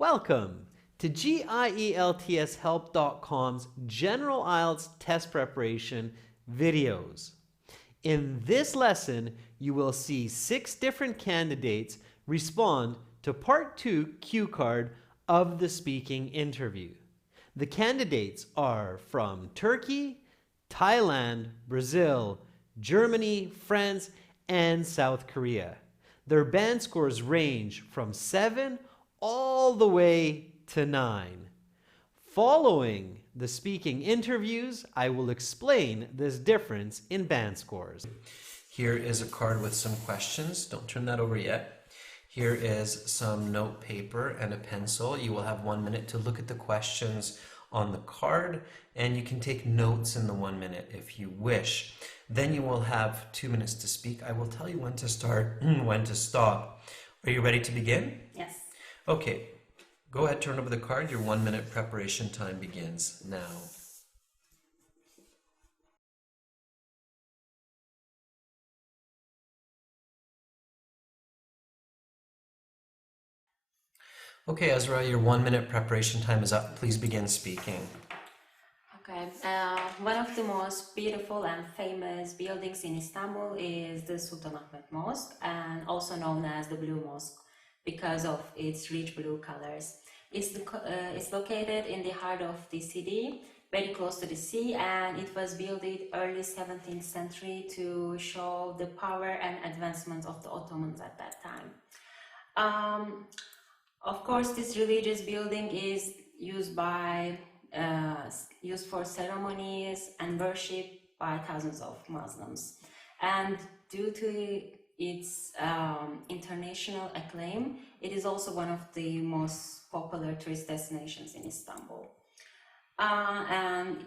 Welcome to GIELTShelp.com's General IELTS Test Preparation videos. In this lesson, you will see 6 different candidates respond to Part 2 cue card of the speaking interview. The candidates are from Turkey, Thailand, Brazil, Germany, France, and South Korea. Their band scores range from 7 all the way to 9. Following the speaking interviews, I will explain this difference in band scores. Here is a card with some questions. Don't turn that over yet. Here is some note paper and a pencil. You will have 1 minute to look at the questions on the card, and you can take notes in the 1 minute if you wish. Then you will have 2 minutes to speak. I will tell you when to start, when to stop. Are you ready to begin? Yes. Okay, go ahead, turn over the card. Your 1 minute preparation time begins now. Okay, Ezra, your 1 minute preparation time is up. Please begin speaking. Okay. One of the most beautiful and famous buildings in Istanbul is the Sultanahmet Mosque, and also known as the Blue Mosque because of its rich blue colors. It's located in the heart of the city, very close to the sea, and it was built in early 17th century to show the power and advancement of the Ottomans at that time. Of course, this religious building is used for ceremonies and worship by thousands of Muslims. And due to its international acclaim, it is also one of the most popular tourist destinations in Istanbul. And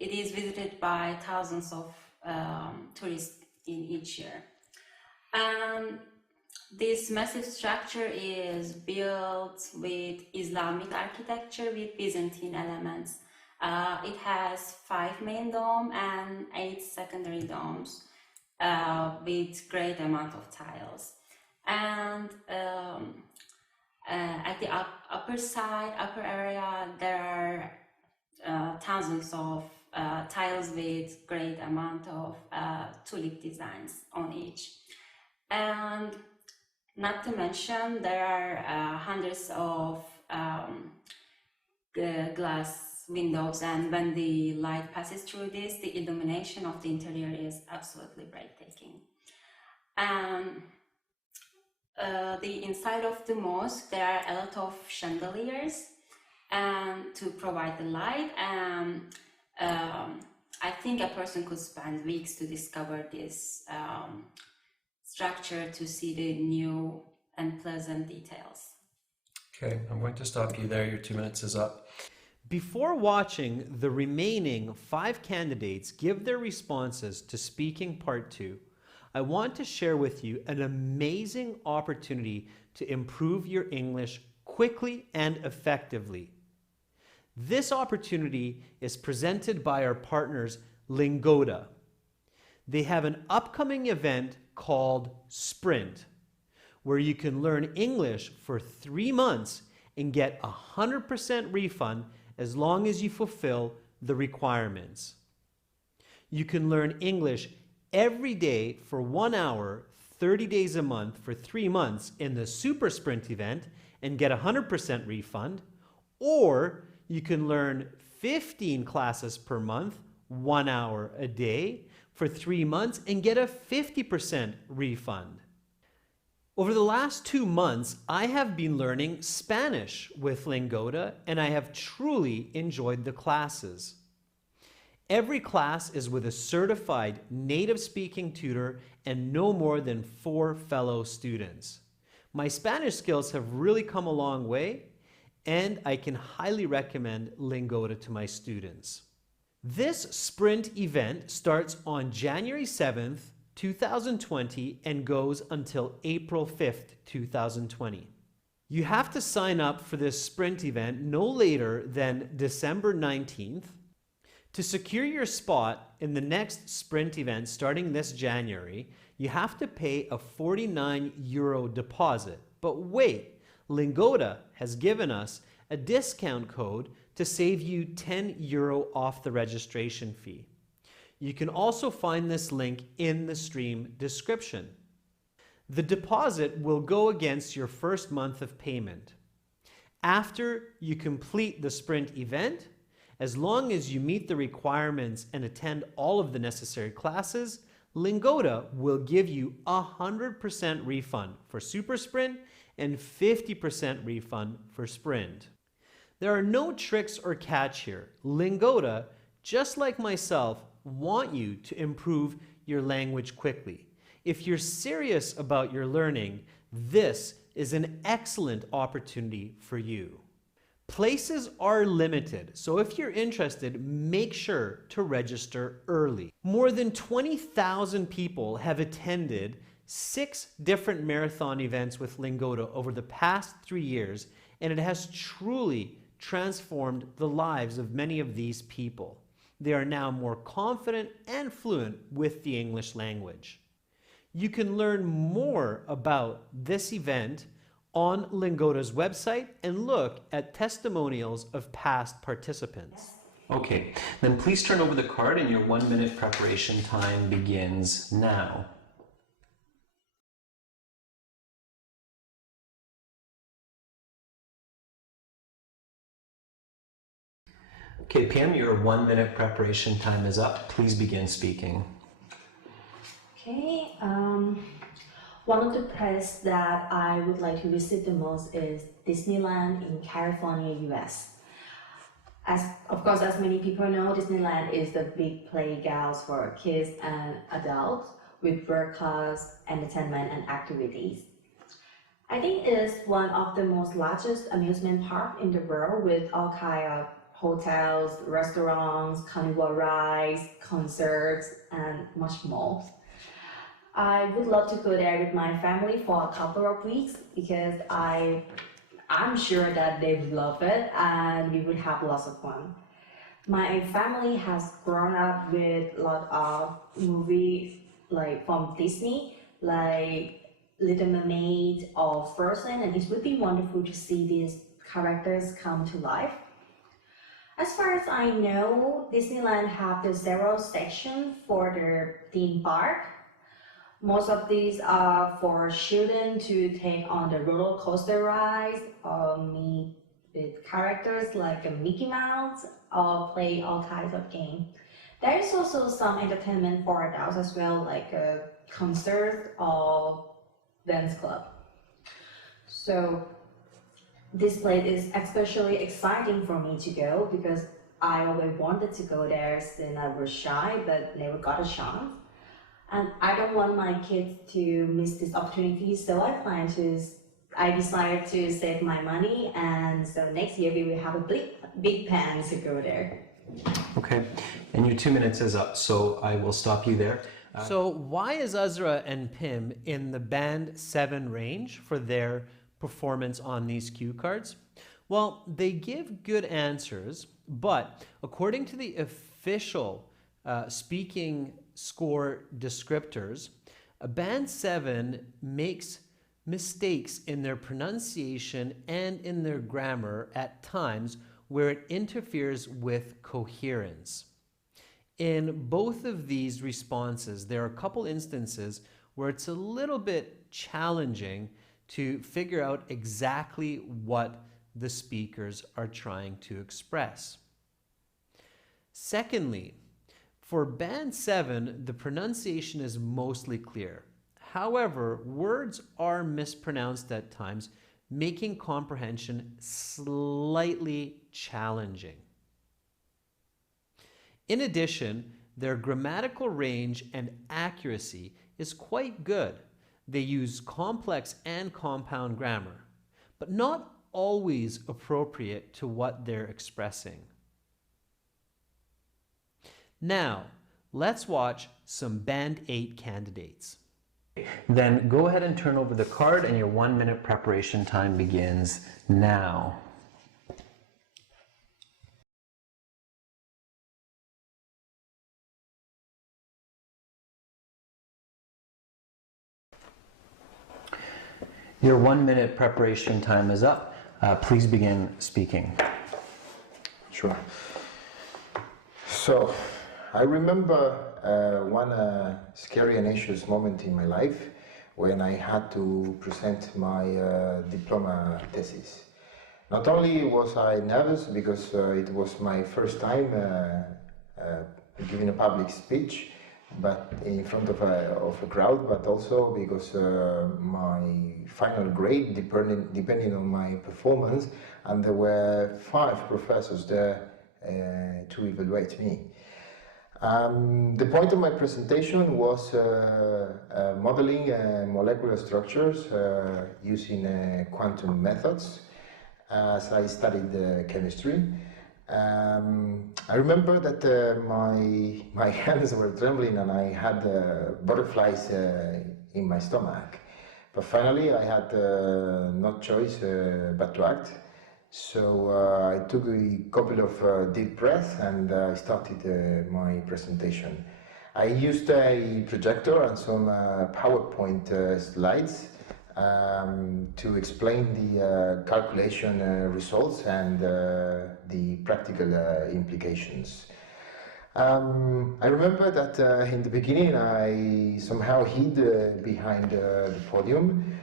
it is visited by thousands of tourists in each year. And this massive structure is built with Islamic architecture with Byzantine elements. It has 5 main domes and 8 secondary domes with great amount of tiles. And at the upper area, there are thousands of tiles with great amount of tulip designs on each. And not to mention, there are hundreds of glass windows, and when the light passes through this, the illumination of the interior is absolutely breathtaking. And the inside of the mosque, there are a lot of chandeliers to provide the light, and I think a person could spend weeks to discover this structure, to see the new and pleasant details. Okay, I'm going to stop you there. Your 2 minutes is up. Before watching the remaining 5 candidates give their responses to speaking part 2, I want to share with you an amazing opportunity to improve your English quickly and effectively. This opportunity is presented by our partners Lingoda. They have an upcoming event called Sprint, where you can learn English for 3 months and get 100% refund as long as you fulfill the requirements. You can learn English every day for 1 hour, 30 days a month for 3 months in the Super Sprint event and get 100% refund, or you can learn 15 classes per month, 1 hour a day for 3 months and get a 50% refund. Over the last 2 months, I have been learning Spanish with Lingoda, and I have truly enjoyed the classes. Every class is with a certified native speaking tutor and no more than 4 fellow students. My Spanish skills have really come a long way, and I can highly recommend Lingoda to my students. This Sprint event starts on January 7th, 2020 and goes until April 5th, 2020. You have to sign up for this Sprint event no later than December 19th. To secure your spot in the next Sprint event starting this January, you have to pay a €49 deposit. But wait, Lingoda has given us a discount code to save you €10 off the registration fee. You can also find this link in the stream description. The deposit will go against your first month of payment. After you complete the sprint event, as long as you meet the requirements and attend all of the necessary classes, Lingoda will give you 100% refund for Super Sprint and 50% refund for Sprint. There are no tricks or catch here. Lingoda, just like myself, want you to improve your language quickly. If you're serious about your learning, this is an excellent opportunity for you. Places are limited, so if you're interested, make sure to register early. More than 20,000 people have attended 6 different marathon events with Lingoda over the past 3 years, and it has truly transformed the lives of many of these people. They are now more confident and fluent with the English language. You can learn more about this event on Lingoda's website and look at testimonials of past participants. Okay, then please turn over the card and your 1-minute preparation time begins now. Okay, PM, your 1-minute preparation time is up. Please begin speaking. Okay, one of the places that I would like to visit the most is Disneyland in California, US. Of course, as many people know, Disneyland is the big playground for kids and adults with world-class entertainment and activities. I think it is one of the most largest amusement parks in the world with all kinds of hotels, restaurants, carnival rides, concerts, and much more. I would love to go there with my family for a couple of weeks because I'm sure that they would love it and we would have lots of fun. My family has grown up with a lot of movies like from Disney, like Little Mermaid or Frozen, and it would be wonderful to see these characters come to life. As far as I know, Disneyland have the several sections for their theme park. Most of these are for children to take on the roller coaster rides or meet with characters like a Mickey Mouse or play all kinds of games. There is also some entertainment for adults as well, like a concert or dance club. So this place is especially exciting for me to go because I always wanted to go there since I was shy but never got a chance. And I don't want my kids to miss this opportunity, so I decided to save my money, and so next year we will have a big plan to go there. Okay, and your 2 minutes is up, so I will stop you there. So why is Azra and Pim in the band 7 range for their performance on these cue cards? Well, they give good answers, but according to the official speaking score descriptors, a band 7 makes mistakes in their pronunciation and in their grammar at times where it interferes with coherence. In both of these responses, there are a couple instances where it's a little bit challenging to figure out exactly what the speakers are trying to express. Secondly, for band 7, the pronunciation is mostly clear. However, words are mispronounced at times, making comprehension slightly challenging. In addition, their grammatical range and accuracy is quite good. They use complex and compound grammar, but not always appropriate to what they're expressing. Now, let's watch some Band 8 candidates. Then go ahead and turn over the card and your 1-minute preparation time begins now. Your 1 minute preparation time is up. Please begin speaking. Sure. So, I remember one scary and anxious moment in my life when I had to present my diploma thesis. Not only was I nervous because it was my first time giving a public speech, but in front of a crowd, but also because my final grade depending on my performance, and there were 5 professors there to evaluate me. The point of my presentation was modeling molecular structures using quantum methods, as I studied chemistry. I remember that my hands were trembling and I had butterflies in my stomach. But finally I had no choice but to act. So I took a couple of deep breaths and I started my presentation. I used a projector and some PowerPoint slides to explain the calculation results and the practical implications. I remember that in the beginning I somehow hid behind the podium,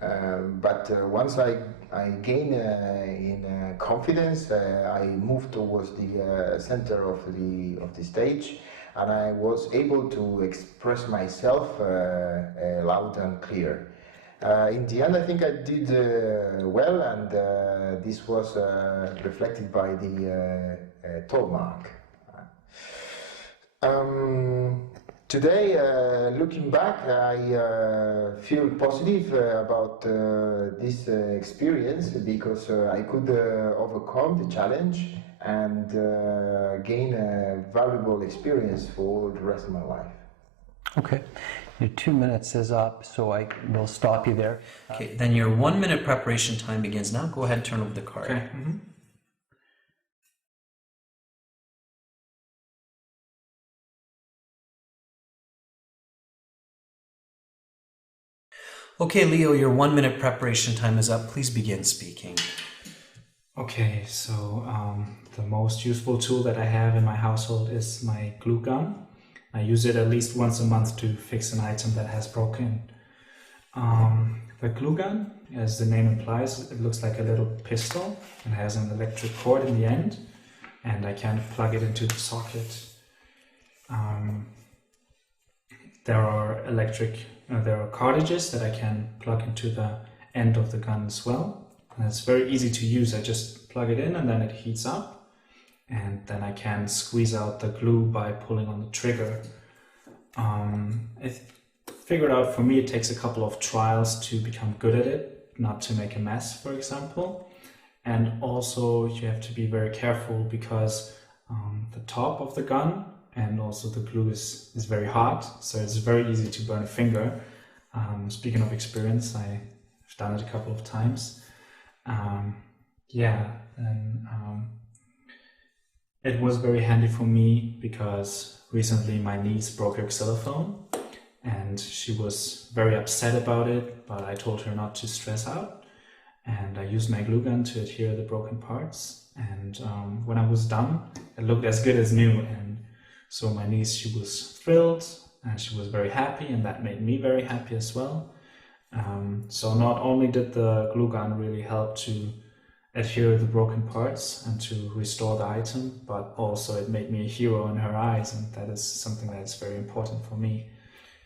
but once I gained in confidence, I moved towards the center of the stage, and I was able to express myself loud and clear. In the end, I think I did well, and this was reflected by the top mark. Today, looking back, I feel positive about this experience because I could overcome the challenge and gain a valuable experience for the rest of my life. Okay, your 2 minutes is up, so I will stop you there. Okay, then your 1 minute preparation time begins now. Go ahead and turn over the card. Okay. Okay, Leo, your 1 minute preparation time is up. Please begin speaking. Okay, so the most useful tool that I have in my household is my glue gun. I use it at least once a month to fix an item that has broken. The glue gun, as the name implies, it looks like a little pistol and has an electric cord in the end, and I can plug it into the socket. There are cartridges that I can plug into the end of the gun as well. And it's very easy to use. I just plug it in and then it heats up. And then I can squeeze out the glue by pulling on the trigger. I figured out, for me, it takes a couple of trials to become good at it, not to make a mess, for example. And also you have to be very careful because the top of the gun and also the glue is very hot, so it's very easy to burn a finger. Speaking of experience, I've done it a couple of times. It was very handy for me because recently my niece broke her xylophone and she was very upset about it, but I told her not to stress out, and I used my glue gun to adhere the broken parts, and when I was done it looked as good as new. And so my niece, she was thrilled and she was very happy, and that made me very happy as well. So not only did the glue gun really help to adhere the broken parts and to restore the item, but also it made me a hero in her eyes, and that is something that's very important for me.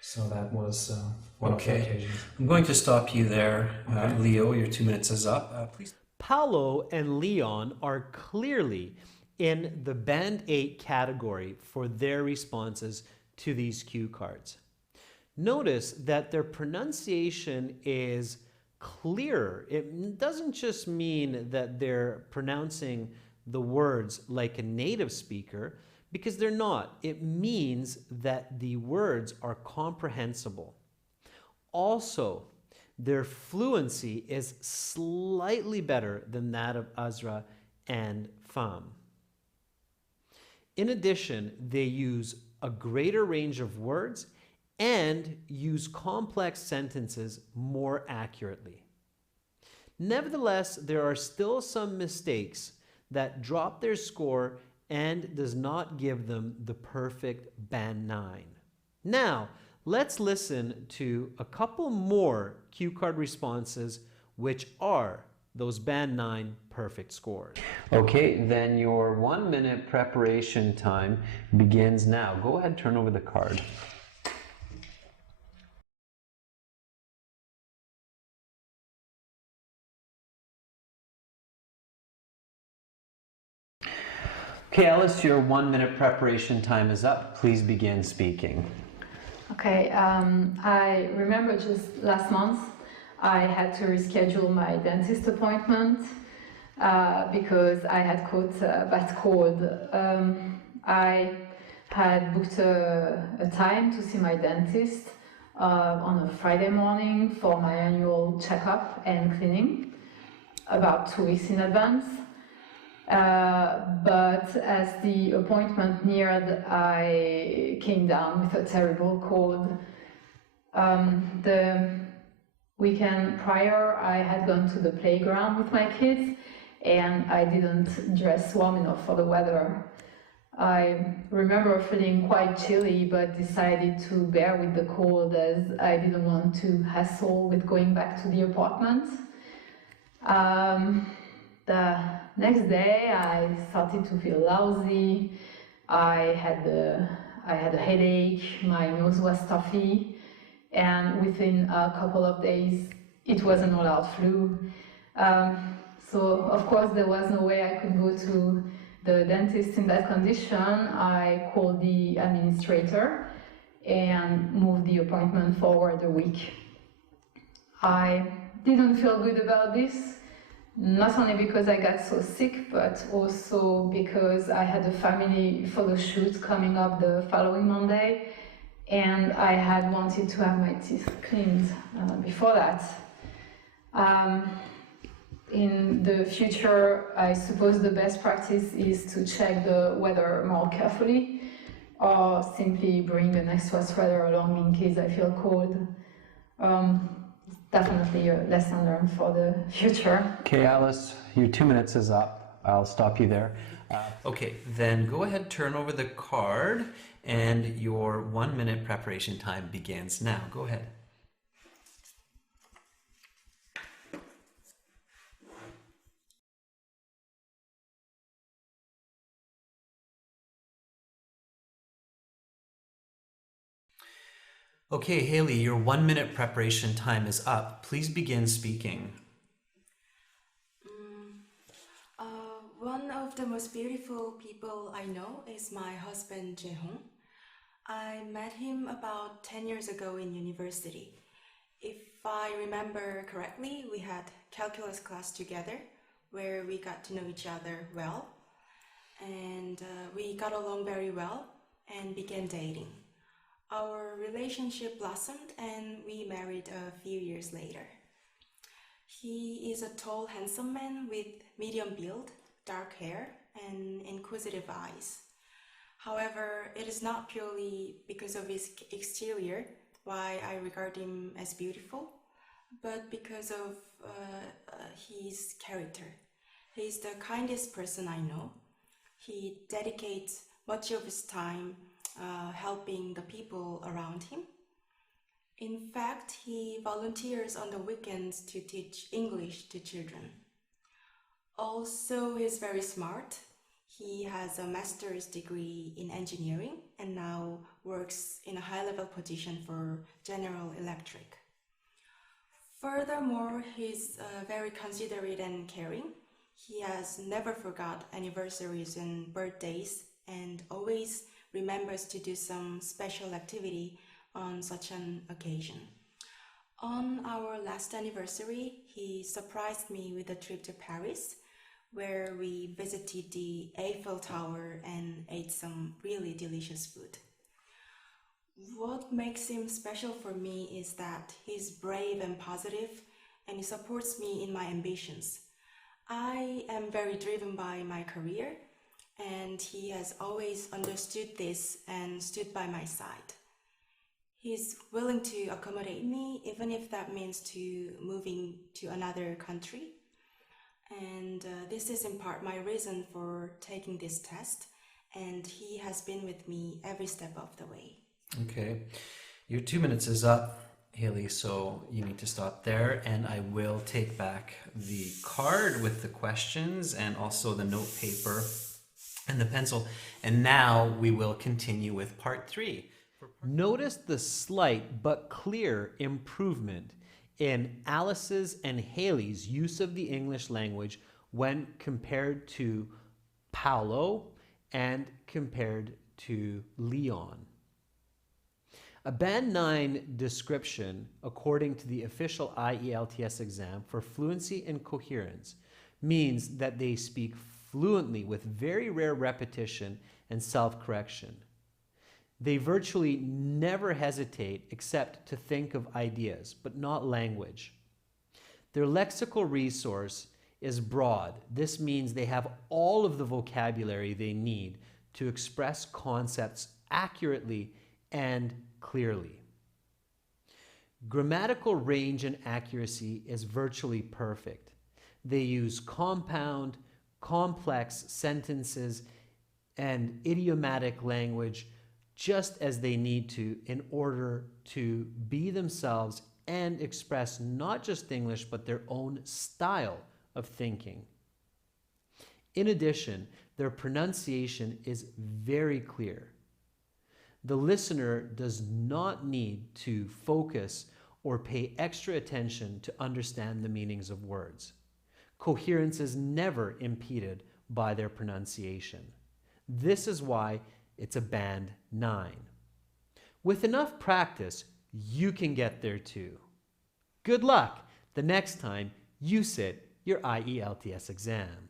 So that was one of the occasions. I'm going to stop you there, Leo. Your 2 minutes is up. Please. Paolo and Leon are clearly in the Band 8 category for their responses to these cue cards. Notice that their pronunciation is clearer. It doesn't just mean that they're pronouncing the words like a native speaker, because they're not. It means that the words are comprehensible. Also, their fluency is slightly better than that of Azra and Fam. In addition, they use a greater range of words and use complex sentences more accurately. Nevertheless, there are still some mistakes that drop their score and does not give them the perfect band 9. Now, let's listen to a couple more cue card responses, which are those band 9 perfect scores. Okay, then your 1 minute preparation time begins now. Go ahead, turn over the card. Okay, Alice, your 1 minute preparation time is up. Please begin speaking. Okay, I remember just last month I had to reschedule my dentist appointment because I had caught a bad cold. I had booked a time to see my dentist on a Friday morning for my annual checkup and cleaning, about 2 weeks in advance. But as the appointment neared, I came down with a terrible cold. The weekend prior, I had gone to the playground with my kids and I didn't dress warm enough for the weather. I remember feeling quite chilly but decided to bear with the cold as I didn't want to hassle with going back to the apartment. The next day I started to feel lousy. I had a headache, my nose was stuffy, and within a couple of days it was an all-out flu. So of course there was no way I could go to the dentist in that condition. I called the administrator and moved the appointment forward a week. I didn't feel good about this, not only because I got so sick, but also because I had a family photo shoot coming up the following Monday, and I had wanted to have my teeth cleaned before that. In the future, I suppose the best practice is to check the weather more carefully, or simply bring an extra sweater along in case I feel cold. Definitely a lesson learned for the future. Okay, Alice, your 2 minutes is up. I'll stop you there. Okay, then go ahead, turn over the card, and your 1 minute preparation time begins now. Go ahead. Okay, Haley, your 1 minute preparation time is up. Please begin speaking. One of the most beautiful people I know is my husband, Jae-hong. I met him about 10 years ago in university. If I remember correctly, we had calculus class together where we got to know each other well. And we got along very well and began dating. Our relationship blossomed and we married a few years later. He is a tall, handsome man with medium build, dark hair, and inquisitive eyes. However, it is not purely because of his exterior why I regard him as beautiful, but because of his character. He is the kindest person I know. He dedicates much of his time helping the people around him. In fact, he volunteers on the weekends to teach English to children. Also, he's very smart. He has a master's degree in engineering and now works in a high-level position for General Electric. Furthermore, he's very considerate and caring. He has never forgot anniversaries and birthdays and always remembers to do some special activity on such an occasion. On our last anniversary, he surprised me with a trip to Paris, where we visited the Eiffel Tower and ate some really delicious food. What makes him special for me is that he's brave and positive, and he supports me in my ambitions. I am very driven by my career, and he has always understood this and stood by my side. He's willing to accommodate me, even if that means to moving to another country. And this is in part my reason for taking this test. And he has been with me every step of the way. Okay. Your 2 minutes is up, Haley, so you need to stop there. And I will take back the card with the questions and also the note paper and the pencil. And now we will continue with part 3. Notice the slight but clear improvement in Alice's and Haley's use of the English language when compared to Paolo and compared to Leon. A Band 9 description, according to the official IELTS exam for fluency and coherence, means that they speak fluently with very rare repetition and self-correction. They virtually never hesitate except to think of ideas, but not language. Their lexical resource is broad. This means they have all of the vocabulary they need to express concepts accurately and clearly. Grammatical range and accuracy is virtually perfect. They use compound, complex sentences and idiomatic language just as they need to in order to be themselves and express not just English, but their own style of thinking. In addition, their pronunciation is very clear. The listener does not need to focus or pay extra attention to understand the meanings of words. Coherence is never impeded by their pronunciation. This is why it's a Band 9. With enough practice, you can get there too. Good luck the next time you sit your IELTS exam.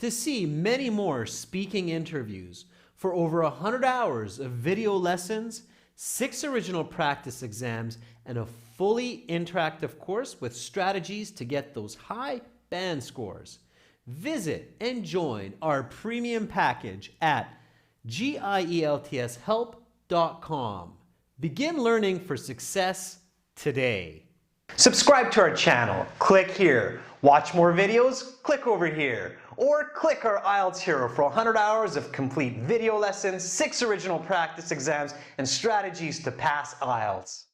To see many more speaking interviews, for over 100 hours of video lessons, 6 original practice exams, and a fully interactive course with strategies to get those high band scores, visit and join our premium package at gieltshelp.com. Begin learning for success today. Subscribe to our channel. Click here. Watch more videos. Click over here. Or click our IELTS Hero for 100 hours of complete video lessons, 6 original practice exams, and strategies to pass IELTS.